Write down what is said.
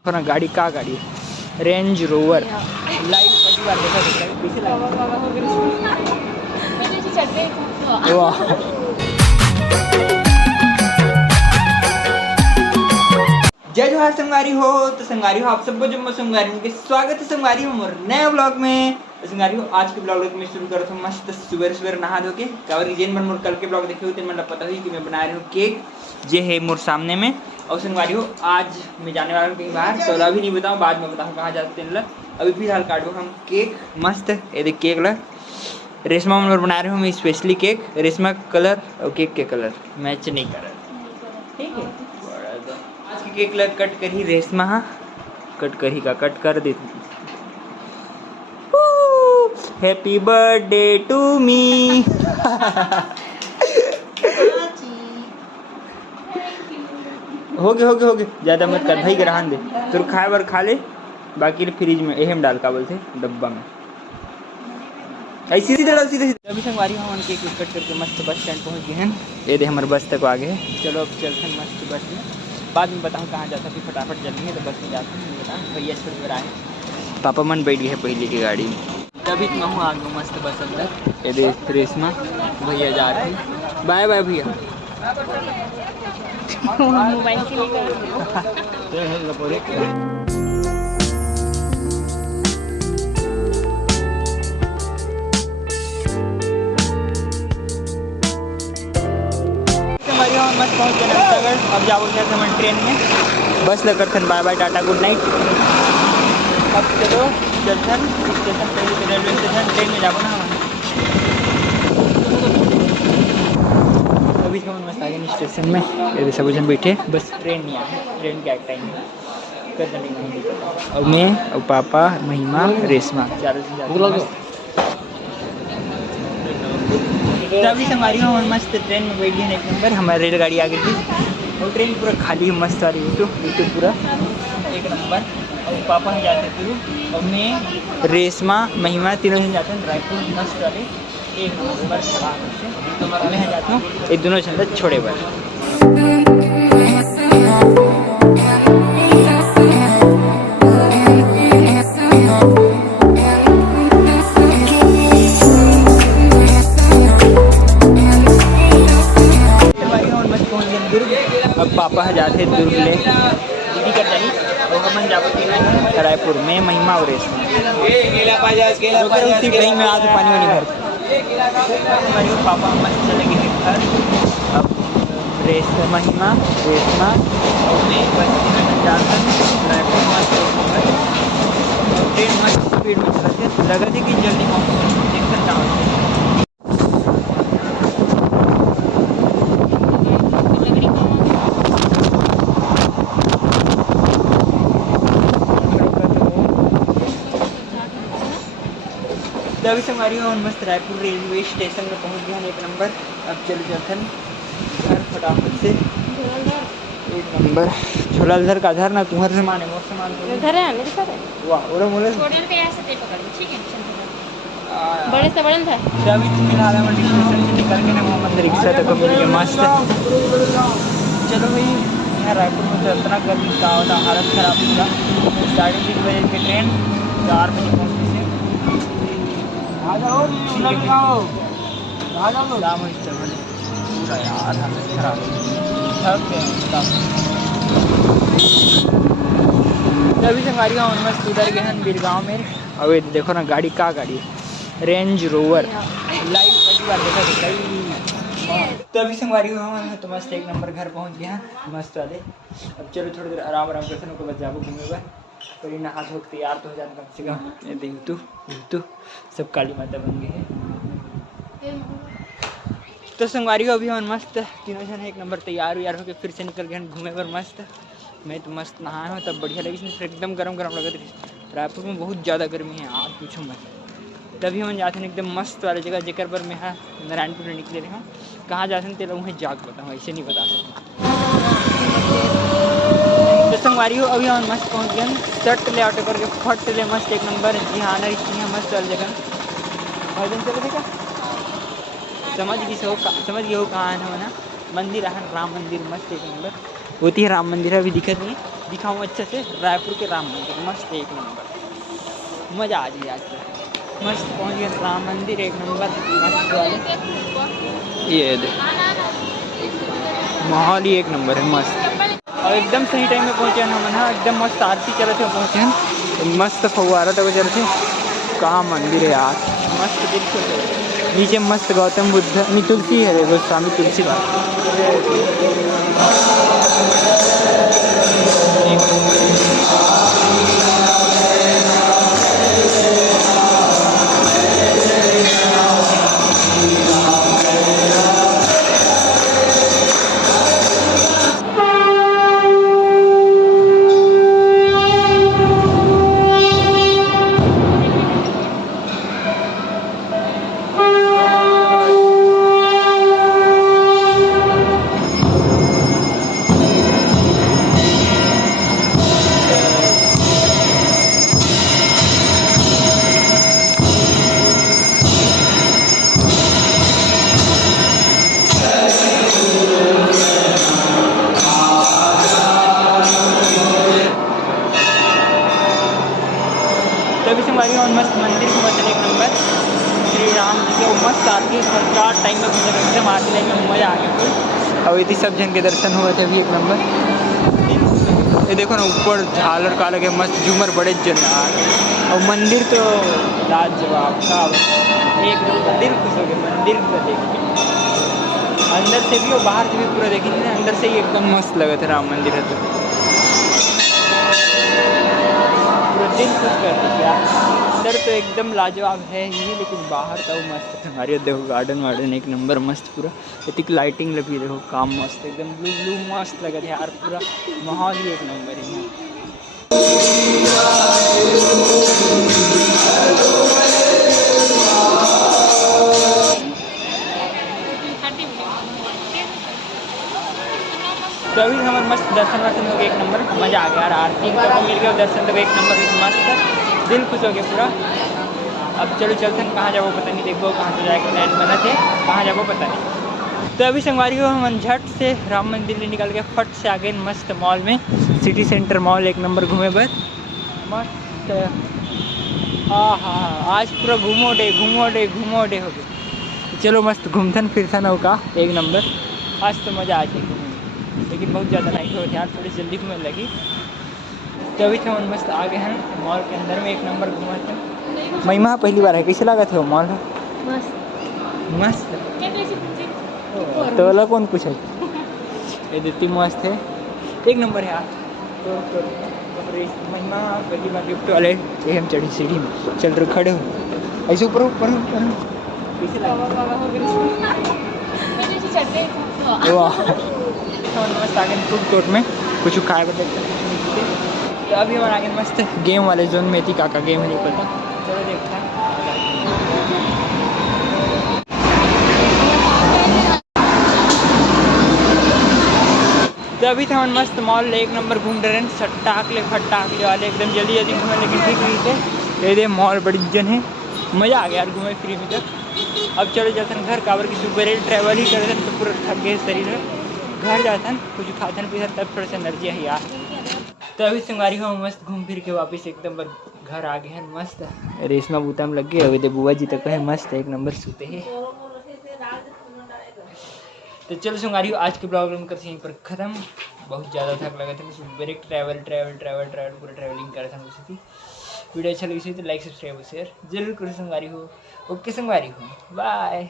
देखो ना गाड़ी का गाड़ी है, रेंज रोवर। लाइव पहली बार देखा पीछे वाह। जय जोहार संगवारी हो। तो संगवारी हो आप सबको जब मैं संगवारी के स्वागत है संगवारी हो मोर नए ब्लॉग में। तो संगवारी हो आज के ब्लॉग में शुरू करता हूँ मस्त सुबह सुबह नहा धो के कावरी जेन मन मोर कल के ब्लॉग देखे होते मतलब पता ही कि मैं बना रही हूँ केक जे है मोर सामने में। और संगवारी हो आज मैं जाने वाला हूँ कहीं बाहर, तो अभी नहीं बताऊँ, बाद में बताऊँ कहाँ जाते हैं। अभी फिलहाल काटो हम केक मस्त ये देख केक ला रेशमा मन बना रही हूँ मैं स्पेशली केक। रेशमा कलर और केक के कलर मैच नहीं कर रहा, ठीक है। आज के केक लग कट कर ही रेशमा कट कर ही का कट कर दे। Happy birthday to me. हो गए ज्यादा मत कर भाई, ग्रहण दे तो खाए बार खा ले, बाकी फ्रिज में एहम डाल का बोलते डब्बा में ऐसी सीधे अभी संगवारी हम केक कट करके मस्त बस स्टैंड पहुंच गए हैं। ये दे हमारे बस तक आ गए। चलो अब चलते हैं मस्त बस में, बाद में बताऊँ कहाँ जाता फिर फटाफट चलेंगे। तो बस में जाते हैं भैया छोड़ कर आए, पापा मन बैठ गए पहले की गाड़ी में, तभी मैं हूँ आ गया मस्त बस अंदर। ये दे रेशमा भैया जा रहे हैं, बाय बाय भैया। मोबाइल के लिए मस्त पहुँच गए नंदनगर। अब जाओ हम ट्रेन में, बस लेकर थन bye bye tata good night. अब चलो चलथन स्टेशन पहले रेलवे स्टेशन, ट्रेन में जाओ ना हम। अभी हम मस्त आ गए स्टेशन में, ये सब जन बैठे, बस ट्रेन नहीं आए, ट्रेन का एक टाइम है कर देने। और मैं और पापा महिमा रेशमा चारों से तभी हमारी हम मस्त ट्रेन में बैठ गए एक नंबर। हमारी रेलगाड़ी आ गई थी और ट्रेन पूरा खाली मस्त आ रही यूट्यूब पूरा एक नंबर। और पापा हम जाते थे और मैं रेशमा महिमा तीनों जन जाते हैं रायपुर मस्त वाले एक नंबर खड़ा से। तो मैं जाता हूँ एक दोनों चलते छोड़े पर। अब पापा जाते दुर्ग ले दीदी कर जाइए और हम जाते रायपुर में महिमा और रेशमा कहीं में आज पानी वानी भर। पापा मस्त चले गए घर। अब महिमा रेशमा और मैं बस जाकर रायपुर मस्त ट्रेन मस्त स्पीड में चलाते लगा थे कि जल्दी देखकर जाओ। अभी से हमारी मस्त रायपुर रेलवे स्टेशन में पहुंच गए हैं एक नंबर। अब चल जाते हैं घर फटाफट से एक नंबर। झोलाधर का घर ना तुम्हारे सामान है मोर सामान घर है मेरे साथ है। वाह और मोले छोड़न पे ऐसे टेप पकड़ ठीक है बड़े से बड़न था। अभी फिलहाल हम स्टेशन से निकल के ना मोहम्मद रिक्शा तक मिल गया मस्त। चलो भाई यहाँ रायपुर में तो इतना गर्मी का होता हालत ख़राब होगा। 3:30 बजे की ट्रेन 4 बजे पहुँची से पूरा यार हालत खराब अभी से हमारी मस्त उधर गए हैं बीरगांव में। अब देखो ना गाड़ी का गाड़ी है, रेंज रोवर। लाइव पहली बार देखा तो अभी से हमारी तो मस्त एक नंबर घर पहुंच गया मस्त वाले। अब चलो थोड़ी देर आराम करते हैं बस जाबो घूमेगा पर नहा धो तैयार तो हो जाना कम से कम। ये देख तू सब काली माता बन गई है। तो संगवारी अभी हम मस्त तीनों जन एक नंबर तैयार होकर फिर से निकल गए घूमे पर मस्त। मैं तो मस्त नहा हूँ तब बढ़िया लगी, फिर एकदम गरम लग रही। रायपुर में बहुत ज़्यादा गर्मी है आज पूछो मत। तभी हम जाते हैं एकदम मस्त वाली जगह जेकर पर मैं नारायणपुर निकले रहे हूँ। कहाँ जाते हैं तेरा वहीं जाग बताऊँ, ऐसे नहीं बता सकता। तो संगवारी हो अभी हम मस्त पहुँच गए सट ले ऑटो करके फट ले मस्त एक नंबर। जी हाँ ना इतनी मस्त वाली जगह भजन चले देखा समझ गई हो कहाँ है ना मंदिर है राम मंदिर मस्त एक नंबर। होती है राम मंदिर अभी दिखत नहीं, दिखाऊँ अच्छे से। रायपुर के राम मंदिर मस्त एक नंबर, मज़ा आ जाए आज तो। मस्त पहुँच गए राम मंदिर एक नंबर मस्त वाले। ये माहौल ही एक नंबर है मस्त, और एकदम सही टाइम में पहुँचे हम ना, एकदम मस्त आरती चले थे पहुँचे हैं, मस्त फव्वारा तक चले थे। कहाँ मंदिर है यार, मस्त दिल को। नीचे मस्त गौतम बुद्ध नहीं तुलसी है, गोस्वामी तुलसी बात। तभी से हमारी और मस्त मंदिर को मतलब एक नंबर श्री राम जी के मस्त आरती सरकार टाइम में घूमने का एकदम आरती लाइन में मज़ा आ गया फुल। अब इतनी सब जन के दर्शन हुए थे अभी एक नंबर। ये देखो ना ऊपर झालर का लगे मस्त झूमर बड़े जन यार, और मंदिर तो लाजवाब का एक नंबर, दिल खुश हो गया मंदिर को देख के। अंदर से भी और बाहर से भी पूरा देखी थी ना, अंदर से ही एकदम मस्त लगा था राम मंदिर है तो दिल खुश कर दिया। अंदर तो एकदम लाजवाब है ही, लेकिन बाहर का वो मस्त है। हमारे देखो गार्डन वार्डन एक नंबर मस्त पूरा, इतनी लाइटिंग लगी देखो, काम मस्त एकदम ब्लू ब्लू मस्त लगा था यार, पूरा माहौल ही एक नंबर है। तो अभी हमारे मस्त दर्शन वर्शन हो गया एक नंबर, मज़ा आ गया यार, आरती को मिल गया, दर्शन तो एक नंबर मस्त, दिल खुश हो गया पूरा। अब चलो चलते हैं, कहाँ जाओ पता नहीं, देखो कहाँ से जाके प्लान बना थे, कहाँ जाओ पता नहीं। तो अभी संगवारी हो हम झट से राम मंदिर में निकल के फट से आ गए मस्त मॉल में, सिटी सेंटर मॉल एक नंबर घूमे बस मस्त। हाँ हाँ आज पूरा घूमो डे हो गया। चलो मस्त घूमथन फिरथन हो का एक नंबर, आज तो मज़ा आ जाएगी, लेकिन बहुत ज़्यादा नाइट हो यार, थोड़ी जल्दी घूमने लगी। तो अभी तो हम मस्त आ गए हैं मॉल के अंदर में, एक नंबर घूमा थे। महिमा पहली बार है, कैसे लगा थे वो मॉल? मस्त मस्त तो वाला कौन पूछे, ये देती मस्त है एक नंबर है यार। तो महिमा पहली बार गिफ्ट वाले ये हम चढ़ी सीढ़ी में, चल रहे खड़े हो ऐसे ऊपर ऊपर कैसे मस्त आ गए फूड कोर्ट में, कुछ खाए बता। तो अभी हमारे आगे मस्त गेम वाले जोन में थी, काका गेम है नहीं पता, चलो देखते हैं। तो अभी तो हम मस्त मॉल एक नंबर घूम रहे हैं, सट्टाकले फट्टाकले वाले एकदम जल्दी जल्दी घूमे, लेकिन ठीक नहीं थे। ये मॉल बड़ी जन है, मज़ा आ गया यार घूमे फ्री में। तक अब चलो जाते हैं घर, काबर की सुबह ट्रैवल ही करते हैं तो पूरा थक गए शरीर में, घर जाते हैं कुछ खाते हैं पीते तब थोड़ा सा एनर्जी है यार। तो अभी संगवारी हो मस्त घूम फिर के वापस एकदम घर आ गए हैं मस्त, रेशमा बूता में लग गए। अभी तो बुआ जी तक है मस्त एक नंबर सोते हैं। तो चलो संगवारी आज के ब्लॉग में करते यहीं पर ख़त्म, बहुत ज़्यादा थक लगा था, सुबह ट्रैवल पूरा ट्रैवलिंग कर था उसी थी। वीडियो अच्छा लगी तो लाइक सब्सक्राइब शेयर जरूर करो संगवारी हो। ओके संगवारी हो, बाय।